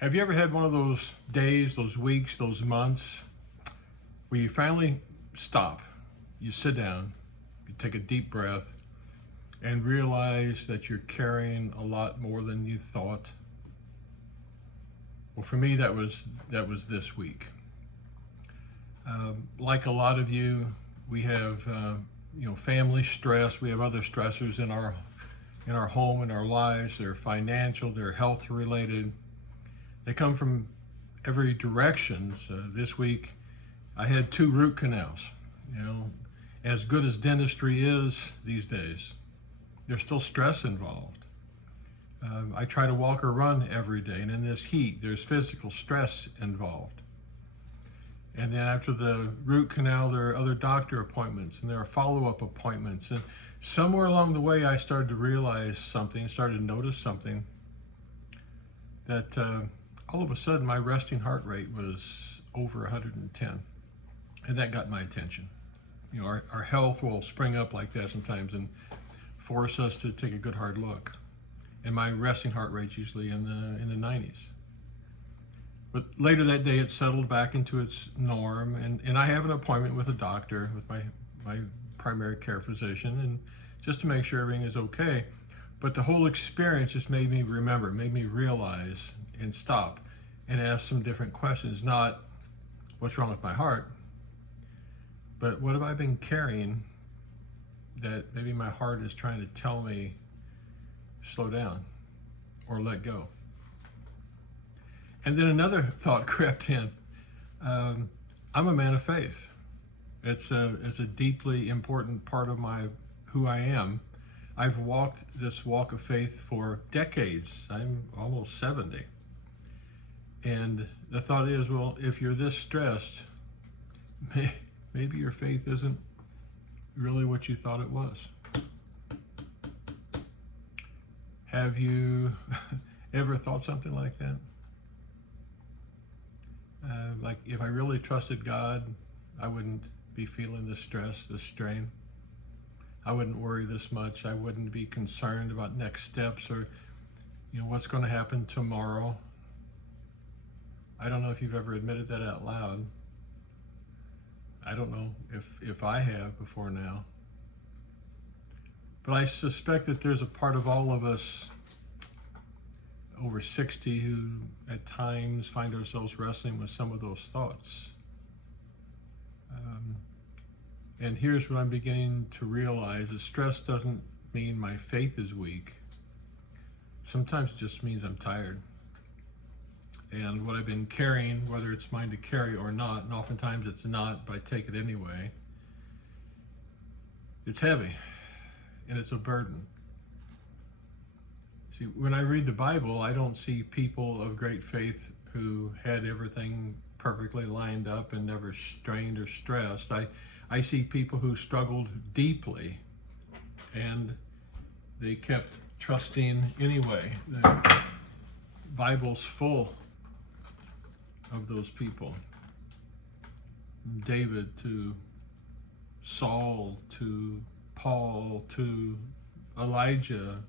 Have you ever had one of those days, those weeks, those months where you finally stop, you sit down, you take a deep breath, and realize that you're carrying a lot more than you thought? Well, for me, that was this week. Like a lot of you, we have family stress. We have other stressors in our home, in our lives. They're financial, they're health related. They come from every direction. So this week, I had 2 root canals. As good as dentistry is these days, there's still stress involved. I try to walk or run every day, and in this heat, there's physical stress involved. And then after the root canal, there are other doctor appointments, and there are follow-up appointments. And somewhere along the way, I started to realize something, started to notice something, that all of a sudden my resting heart rate was over 110. And that got my attention. Our health will spring up like that sometimes and force us to take a good hard look. And my resting heart rate's usually in the 90s. But later that day, it settled back into its norm, and I have an appointment with a doctor, with my primary care physician, and just to make sure everything is okay. But the whole experience just made me remember, made me realize and stop and ask some different questions. Not what's wrong with my heart, but what have I been carrying that maybe my heart is trying to tell me slow down or let go. And then another thought crept in. I'm a man of faith. It's a deeply important part of who I am. I've walked this walk of faith for decades. I'm almost 70. And the thought is, well, if you're this stressed, maybe your faith isn't really what you thought it was. Have you ever thought something like that? Like, if I really trusted God, I wouldn't be feeling this stress, this strain. I wouldn't worry this much. I wouldn't be concerned about next steps or what's going to happen tomorrow. I don't know if you've ever admitted that out loud. I don't know if I have before now. But I suspect that there's a part of all of us over 60 who at times find ourselves wrestling with some of those thoughts. And here's what I'm beginning to realize, that stress doesn't mean my faith is weak. Sometimes it just means I'm tired. And what I've been carrying, whether it's mine to carry or not, and oftentimes it's not, but I take it anyway, it's heavy and it's a burden. See, when I read the Bible, I don't see people of great faith who had everything perfectly lined up and never strained or stressed. I see people who struggled deeply and they kept trusting anyway. The Bible's full of those people. David to Saul to Paul to Elijah.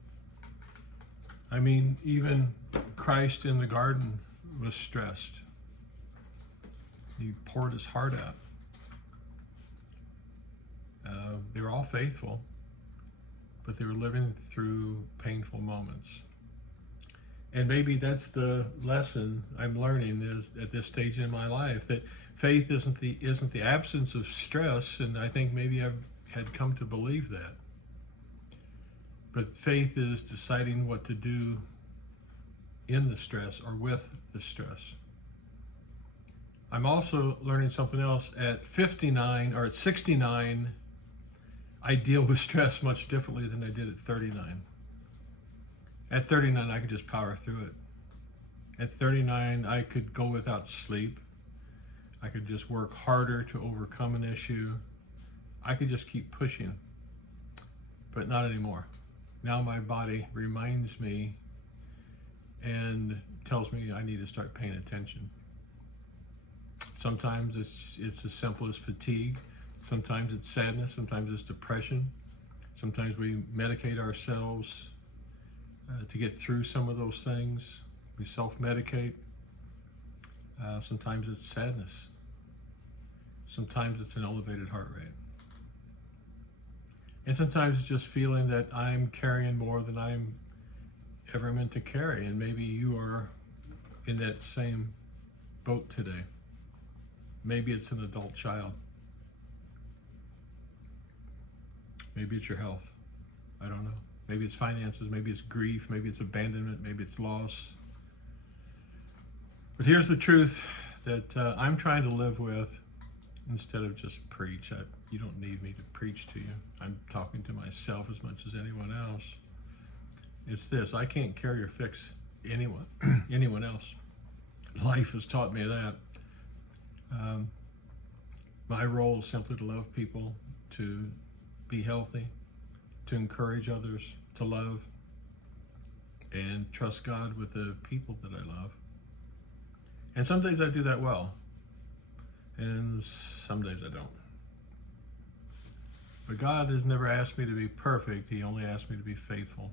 I mean, even Christ in the garden was stressed. He poured his heart out. They were all faithful, but they were living through painful moments. And maybe that's the lesson I'm learning is at this stage in my life, that faith isn't the absence of stress, and I think maybe I've had come to believe that. But faith is deciding what to do in the stress or with the stress. I'm also learning something else. At 59 or at 69, I deal with stress much differently than I did at 39. At 39, I could just power through it. At 39, I could go without sleep. I could just work harder to overcome an issue. I could just keep pushing, but not anymore. Now my body reminds me and tells me I need to start paying attention. Sometimes it's as simple as fatigue. Sometimes it's sadness. Sometimes it's depression. Sometimes we medicate ourselves to get through some of those things. We self-medicate. Sometimes it's sadness. Sometimes it's an elevated heart rate. And sometimes it's just feeling that I'm carrying more than I'm ever meant to carry. And maybe you are in that same boat today. Maybe it's an adult child. Maybe it's your health. I don't know. Maybe it's finances. Maybe it's grief. Maybe it's abandonment. Maybe it's loss. But here's the truth that I'm trying to live with instead of just preach. You don't need me to preach to you. I'm talking to myself as much as anyone else. It's this: I can't carry or fix anyone else. Life has taught me that. My role is simply to love people, to be healthy, to encourage others, to love, and trust God with the people that I love. And some days I do that well, and some days I don't. But God has never asked me to be perfect. He only asked me to be faithful.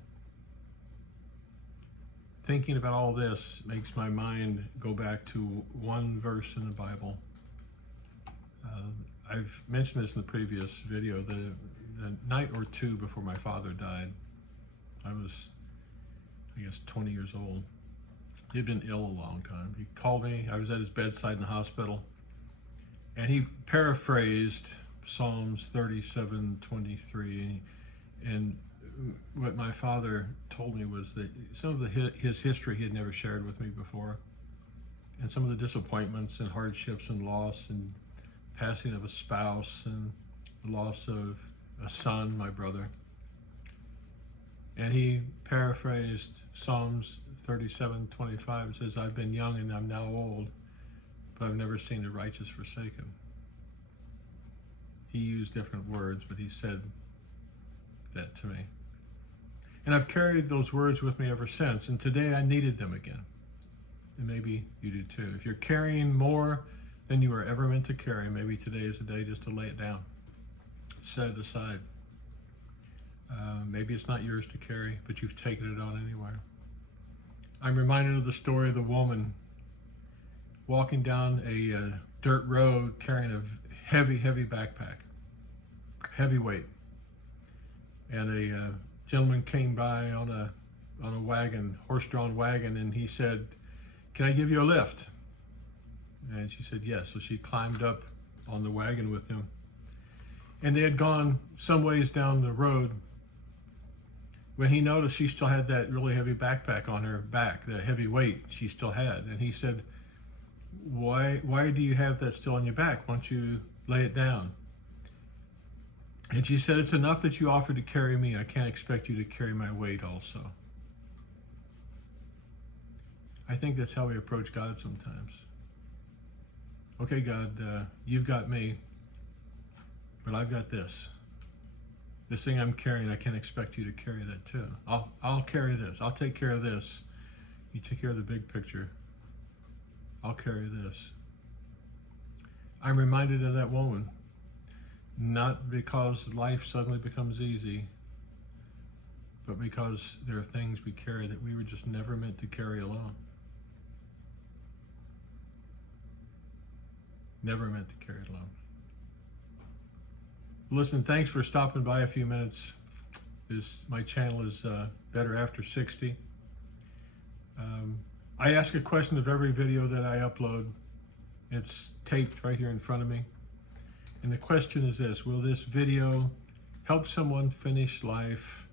Thinking about all this makes my mind go back to one verse in the Bible. I've mentioned this in the previous video. The night or two before my father died, I was, 20 years old. He'd been ill a long time. He called me. I was at his bedside in the hospital, and he paraphrased Psalms 37:23. And what my father told me was that some of his history he had never shared with me before, and some of the disappointments and hardships and loss and passing of a spouse and the loss of a son, my brother. And he paraphrased Psalms 37:25. It says, "I've been young and I'm now old, but I've never seen the righteous forsaken." He used different words, but he said that to me. And I've carried those words with me ever since, and today I needed them again. And maybe you do too. If you're carrying more than you were ever meant to carry, maybe today is the day just to lay it down, set it aside. Maybe it's not yours to carry, but you've taken it on anyway. I'm reminded of the story of the woman walking down a dirt road carrying a heavy backpack, heavy weight. And a gentleman came by on a wagon, horse-drawn wagon, and he said, "Can I give you a lift?" And she said yes. So she climbed up on the wagon with him. And they had gone some ways down the road when he noticed she still had that really heavy backpack on her back, the heavy weight she still had. And he said, why do you have that still on your back? Why don't you lay it down? And she said, "It's enough that you offered to carry me. I can't expect you to carry my weight also." I think that's how we approach God sometimes. Okay, God, you've got me, but I've got this. This thing I'm carrying, I can't expect you to carry that too. I'll carry this. I'll take care of this. You take care of the big picture. I'll carry this. I'm reminded of that woman, not because life suddenly becomes easy, but because there are things we carry that we were just never meant to carry alone. Never meant to carry it alone. Listen, thanks for stopping by a few minutes. My channel is Better After 60. I ask a question of every video that I upload. It's taped right here in front of me. And the question is this: will this video help someone finish life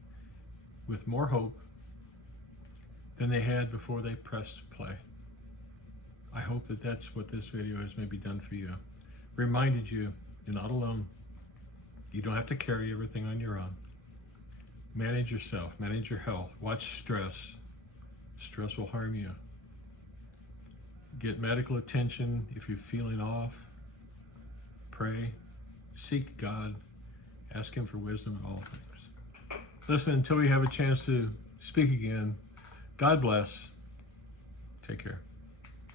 with more hope than they had before they pressed play? I hope that that's what this video has maybe done for you. Reminded you, you're not alone. You don't have to carry everything on your own. Manage yourself, manage your health, watch stress. Stress will harm you. Get medical attention if you're feeling off. Pray, seek God, ask Him for wisdom in all things. Listen, until we have a chance to speak again, God bless. Take care.